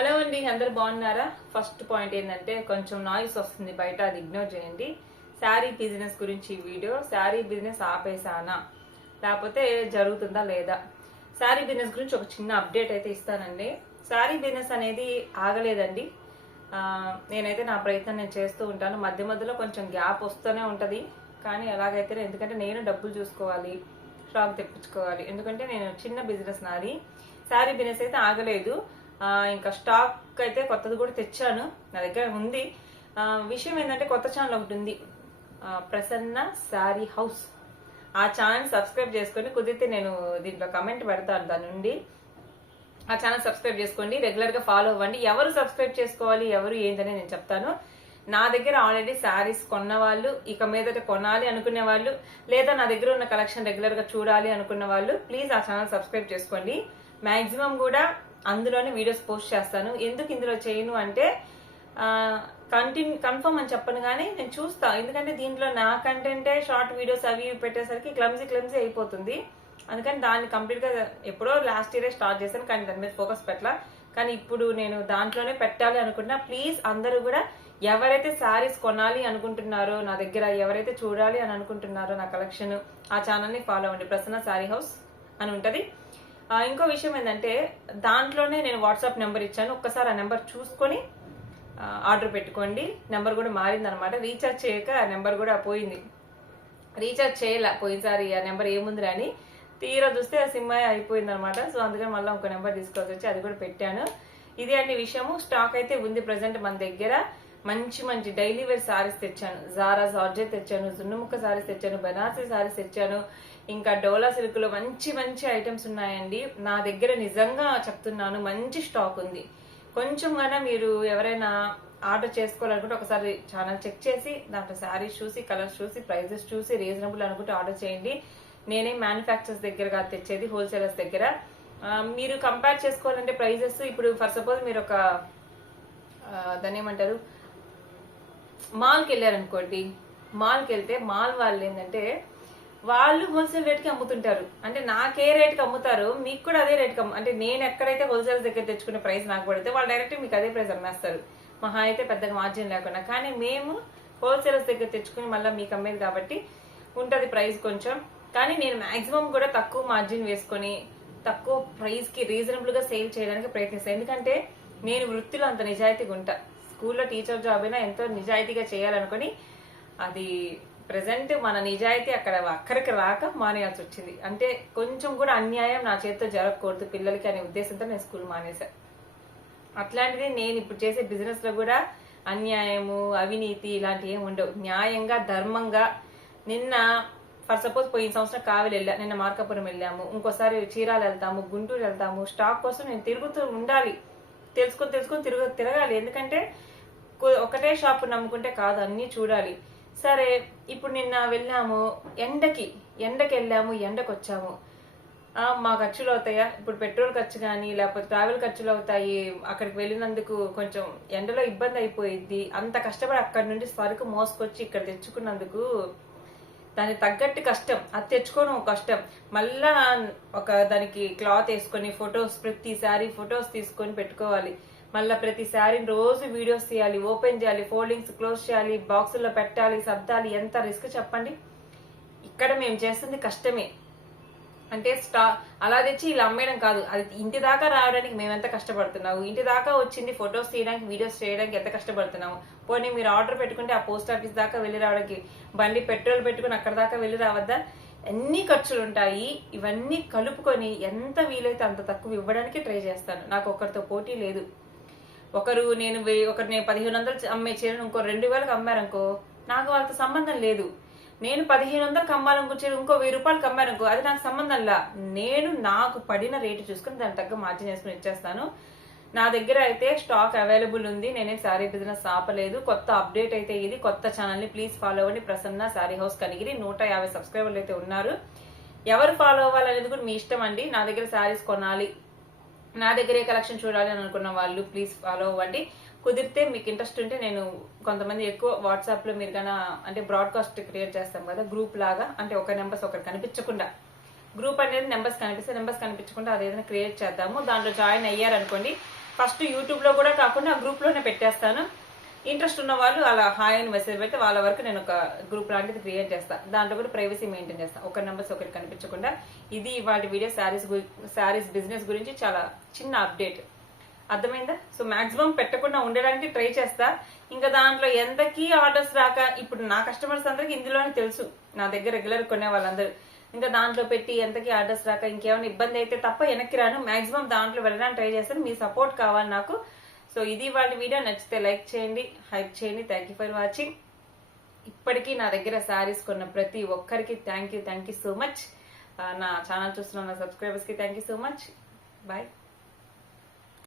Hello అండి, అందరు బాగున్నారా? ఫస్ట్ పాయింట్ ఏంటంటే కొంచెం నాయిస్ వస్తుంది బయట, అది ఇగ్నోర్ చేయండి. శారీ బిజినెస్ గురించి వీడియో. శారీ బిజినెస్ ఆపేసానా లేకపోతే జరుగుతుందా లేదా, శారీ బిజినెస్ గురించి ఒక చిన్న అప్డేట్ అయితే ఇస్తానండి. శారీ బిజినెస్ అనేది ఆగలేదండి. నేనైతే నా ప్రయత్నం నేను చేస్తూ ఉంటాను. మధ్య మధ్యలో కొంచెం గ్యాప్ వస్తూనే ఉంటుంది, కానీ ఎలాగైతే ఎందుకంటే నేను డబ్బులు చూసుకోవాలి, స్టాక్ తెప్పించుకోవాలి. ఎందుకంటే నేను చిన్న బిజినెస్ నాది. శారీ బిజినెస్ అయితే ఆగలేదు. ఇంకా స్టాక్ అయితే కొత్తది కూడా తెచ్చాను, నా దగ్గర ఉంది. విషయం ఏంటంటే కొత్త ఛానల్ ఒకటి ఉంది, ప్రసన్న శారీ హౌస్. ఆ ఛానల్ సబ్స్క్రైబ్ చేసుకొని, కుదిరితే నేను దీంట్లో కమెంట్ పెడతాను దాని నుండి. ఆ ఛానల్ సబ్స్క్రైబ్ చేసుకోండి, రెగ్యులర్ గా ఫాలో అవ్వండి. ఎవరు సబ్స్క్రైబ్ చేసుకోవాలి, ఎవరు ఏంటనే నేను చెప్తాను. నా దగ్గర ఆల్రెడీ శారీస్ కొన్న వాళ్ళు, ఇక మీదట కొనాలి అనుకునే వాళ్ళు, లేదా నా దగ్గర ఉన్న కలెక్షన్ రెగ్యులర్ గా చూడాలి అనుకున్న వాళ్ళు ప్లీజ్ ఆ ఛానల్ సబ్స్క్రైబ్ చేసుకోండి. మాక్సిమం కూడా అందులోనే వీడియోస్ పోస్ట్ చేస్తాను. ఎందుకు ఇందులో చేయను అంటే కన్ఫర్మ్ అని చెప్పను, కానీ నేను చూస్తా. ఎందుకంటే దీంట్లో నా కంటెంటే షార్ట్ వీడియోస్ అవి పెట్టేసరికి క్లమ్జీ అయిపోతుంది. అందుకని దాన్ని కంప్లీట్ గా ఎప్పుడో లాస్ట్ ఇయరే స్టార్ట్ చేశాను, కానీ దాని మీద ఫోకస్ పెట్టలా. కానీ ఇప్పుడు నేను దాంట్లోనే పెట్టాలి అనుకుంటున్నా. ప్లీజ్ అందరూ కూడా ఎవరైతే శారీస్ కొనాలి అనుకుంటున్నారో, నా దగ్గర ఎవరైతే చూడాలి అని అనుకుంటున్నారో నా కలెక్షన్, ఆ ఛానల్ ని ఫాలో అవ్వండి. ప్రసన్న శారీ హౌస్ అని ఉంటది. ఇంకో విషయం ఏంటంటే దాంట్లోనే నేను వాట్సాప్ నెంబర్ ఇచ్చాను, ఒక్కసారి ఆ నెంబర్ చూసుకొని ఆర్డర్ పెట్టుకోండి. నెంబర్ కూడా మారింది అనమాట. రీఛార్జ్ చేయక ఆ నెంబర్ కూడా పోయింది. రీఛార్జ్ చేయలే పోయినసారి, ఆ నెంబర్ ఏముంది అని తీరా చూస్తే ఆ సిమ్ అయిపోయింది అనమాట. సో అందుకని మళ్ళీ ఒక నెంబర్ తీసుకోవాల్సి వచ్చి అది కూడా పెట్టాను. ఇదే అండి విషయము. స్టాక్ అయితే ఉంది ప్రజెంట్ మన దగ్గర. మంచి డైలీ వేర్ సారీస్ తెచ్చాను. జారా జార్జెట్ తెచ్చాను, జున్నుముక్క సారీస్ తెచ్చాను, బనారసీ సారీస్ తెచ్చాను. ఇంకా డోలా సిల్క్ లో మంచి ఐటమ్స్ ఉన్నాయండి నా దగ్గర. నిజంగా చెప్తున్నాను, మంచి స్టాక్ ఉంది. కొంచెం గానే మీరు ఎవరైనా ఆర్డర్ చేసుకోవాలనుకుంటే ఒకసారి ఛానల్ చెక్ చేసి దాంట్లో శారీస్ చూసి, కలర్స్ చూసి, ప్రైజెస్ చూసి రీజనబుల్ అనుకుంటే ఆర్డర్ చేయండి. నేనే మ్యానుఫ్యాక్చరర్స్ దగ్గర తెచ్చేది, హోల్సేలర్స్ దగ్గర. మీరు కంపేర్ చేసుకోవాలంటే ప్రైజెస్, ఇప్పుడు ఫర్ సపోజ్ మీరు ఒక దాన్ని ఏమంటారు, మాల్కి వెళ్ళారనుకోండి. మాల్కి వెళ్తే మాల్ వాళ్ళు ఏంటంటే వాళ్ళు హోల్సేల్ రేట్కి అమ్ముతుంటారు. అంటే నాకే రేట్కి అమ్ముతారు, మీకు కూడా అదే రేట్కి అంటే నేను ఎక్కడైతే హోల్సేల్ దగ్గర తెచ్చుకునే ప్రైస్ నాకు పడితే వాళ్ళు డైరెక్ట్ మీకు అదే ప్రైస్ అమ్మేస్తారు, మహా అయితే పెద్దగా మార్జిన్ లేకుండా. కానీ మేము హోల్సేలర్స్ దగ్గర తెచ్చుకుని మళ్ళీ మీకు అమ్మేది కాబట్టి ఉంటుంది ప్రైస్ కొంచెం. కానీ నేను మాక్సిమం కూడా తక్కువ మార్జిన్ వేసుకొని తక్కువ ప్రైస్ కి రీజనబుల్ గా సేల్ చేయడానికి ప్రయత్నిస్తాను. ఎందుకంటే నేను వృత్తిలో అంత నిజాయితీగా ఉంటా. స్కూల్లో టీచర్ జాబ్ అయినా ఎంతో నిజాయితీగా చేయాలనుకుని, అది ప్రెసెంట్ మన నిజాయితీ అక్కడికి రాక మానేయాల్సి వచ్చింది. అంటే కొంచెం కూడా అన్యాయం నా చేతితో జరగకూడదు పిల్లలకి అనే ఉద్దేశంతో నేను స్కూల్ మానేశాను. అట్లాంటిది నేను ఇప్పుడు చేసే బిజినెస్ లో కూడా అన్యాయము, అవినీతి ఇలాంటివి ఏమి ఉండవు. న్యాయంగా, ధర్మంగా. నిన్న ఫర్ సపోజ్ పోయిన సంవత్సరం కావిలి వెళ్ళా, నిన్న మార్కాపురం వెళ్ళాము, ఇంకోసారి చీరాలు వెళ్తాము, గుంటూరు వెళ్తాము. స్టాక్ కోసం నేను తిరుగుతూ ఉండాలి, తెలుసుకొని తిరగాలి. ఎందుకంటే ఒకటే షాప్ నమ్ముకుంటే కాదు, అన్ని చూడాలి. సరే, ఇప్పుడు నిన్న వెళ్ళాము, ఎండకి వెళ్ళాము, ఎండకు వచ్చాము. మా ఖర్చులు అవుతాయా? ఇప్పుడు పెట్రోల్ ఖర్చు కానీ లేకపోతే ట్రావెల్ ఖర్చులు అవుతాయి. అక్కడికి వెళ్ళినందుకు కొంచెం ఎండలో ఇబ్బంది అయిపోయింది. అంత కష్టపడి అక్కడి నుండి సరుకు మోసుకొచ్చి ఇక్కడ తెచ్చుకున్నందుకు దానికి తగ్గట్టు కష్టం. అది తెచ్చుకోవడం కష్టం. మళ్ళా దానికి క్లాత్ వేసుకొని ప్రతిసారి ఫొటోస్ తీసుకొని పెట్టుకోవాలి. మళ్ళీ ప్రతిసారి రోజు వీడియోస్ తీయాలి, ఓపెన్ చేయాలి, ఫోల్డింగ్స్ క్లోజ్ చేయాలి, బాక్సుల్లో పెట్టాలి, సర్దాలి. ఎంత రిస్క్ చెప్పండి. ఇక్కడ మేము చేస్తుంది కష్టమే. అంటే అలా తెచ్చి ఇలా అమ్మేయడం కాదు, అది ఇంటి దాకా రావడానికి మేము ఎంత కష్టపడుతున్నాము, ఇంటి దాకా వచ్చింది ఫొటోస్ తీయడానికి, వీడియోస్ చేయడానికి ఎంత కష్టపడుతున్నాము. పోనీ మీరు ఆర్డర్ పెట్టుకుంటే ఆ పోస్ట్ ఆఫీస్ దాకా వెళ్ళి రావడానికి బండి పెట్రోల్ పెట్టుకుని అక్కడ దాకా వెళ్ళి రావద్దా? ఎన్ని ఖర్చులు ఉంటాయి. ఇవన్నీ కలుపుకొని ఎంత వీలైతే అంత తక్కువ ఇవ్వడానికి ట్రై చేస్తాను. నాకు ఒకరితో పోటీ లేదు. ఒకరు నేను 1500 అమ్మే చీరను ఇంకో 2000కి అమ్మారనుకో, నాకు వాళ్ళతో సంబంధం లేదు. నేను 1500కి అమ్మాలనుకో చీర ఇంకో 1000 రూపాయలకి అమ్మారనుకో, అది నాకు సంబంధంలా. నేను నాకు పడిన రేటు చూసుకుని దాని తగ్గ మార్జిన్ వేసుకుని ఇచ్చేస్తాను. నా దగ్గర అయితే స్టాక్ అవైలబుల్ ఉంది. నేనేం శారీ బిజినెస్ ఆపలేదు. కొత్త అప్డేట్ అయితే ఇది. కొత్త ఛానల్ ని ప్లీజ్ ఫాలో అవ్వండి. ప్రసన్న శారీ హౌస్ కనిగిరి. 150 సబ్స్క్రైబర్లు అయితే ఉన్నారు. ఎవరు ఫాలో అవ్వాలనేది కూడా మీ ఇష్టం అండి. నా దగ్గర శారీస్ కొనాలి, నా దగ్గరే కలెక్షన్ చూడాలి అని అనుకున్న వాళ్ళు ప్లీజ్ ఫాలో అవ్వండి. కుదిరితే మీకు ఇంట్రెస్ట్ ఉంటే నేను కొంతమంది ఎక్కువ వాట్సాప్ లో మీరు కన్నా అంటే బ్రాడ్కాస్ట్ క్రియేట్ చేస్తాం కదా, గ్రూప్ లాగా. అంటే ఒక నెంబర్స్ ఒకటి కనిపించకుండా, గ్రూప్ అనేది నెంబర్స్ కనిపిస్తే నెంబర్స్ కనిపించకుండా అదేదైనా క్రియేట్ చేద్దాము. దాంట్లో జాయిన్ అయ్యారనుకోండి, ఫస్ట్ యూట్యూబ్ లో కూడా కాకుండా ఆ గ్రూప్ లోనే పెట్టేస్తాను. ఇంట్రెస్ట్ ఉన్న వాళ్ళు అలా హాయ్ అని మెసేజ్ పెడితే వాళ్ళ వరకు నేను ఒక గ్రూప్ లాంటిది క్రియేట్ చేస్తాను. దాంట్లో కూడా ప్రైవసీ మెయింటైన్ చేస్తాను, ఒకరి నెంబర్స్ ఒకరికి కనిపించకుండా. ఇది వాటి వీడియో శారీస్ బిజినెస్ గురించి చాలా చిన్న అప్డేట్, అర్థమైందా? సో మాక్సిమం పెట్టకుండా ఉండడానికి ట్రై చేస్తా. ఇంకా దాంట్లో ఎంతకీ ఆర్డర్స్ రాక, ఇప్పుడు నా కస్టమర్స్ అందరికి ఇందులోనే తెలుసు, నా దగ్గర రెగ్యులర్ కొనే వాళ్ళందరూ. ఇంకా దాంట్లో పెట్టి ఎంతకీ ఆర్డర్స్ రాక ఇంకేమైనా ఇబ్బంది అయితే తప్ప వెనక్కి రాను. మాక్సిమం దాంట్లో వెళ్ళడానికి ట్రై చేస్తాను. మీ సపోర్ట్ కావాలి నాకు. సో ఇది వాళ్ళ వీడియో. నచ్చితే లైక్ చేయండి, హైప్ చేయండి. Thank you for watching. ఇప్పటికీ నా దగ్గర శారీస్ కొన్న ప్రతి ఒక్కరికి థ్యాంక్ యూ సో మచ్. నా ఛానల్ చూస్తున్న నా సబ్స్క్రైబర్స్ కి thank you so much. Bye.